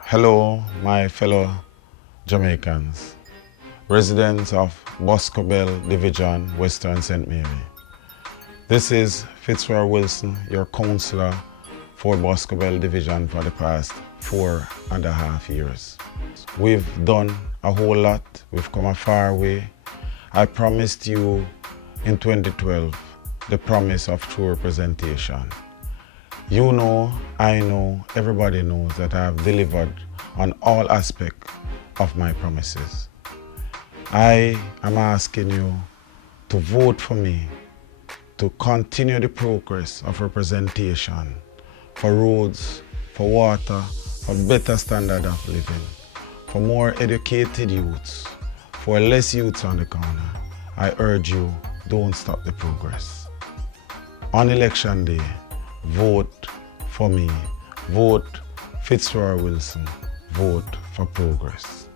Hello, my fellow Jamaicans, residents of Boscobel Division, Western St. Mary. This is Fitzroy Wilson, your councillor for Boscobel Division for the past 4.5 years. We've done a whole lot, we've come a far way. I promised you in 2012 the promise of true representation. You know, I know, everybody knows that I have delivered on all aspects of my promises. I am asking you to vote for me to continue the progress of representation for roads, for water, for better standard of living, for more educated youths, for less youths on the corner. I urge you, don't stop the progress. On election day, vote for me. Vote Fitzroy Wilson. Vote for progress.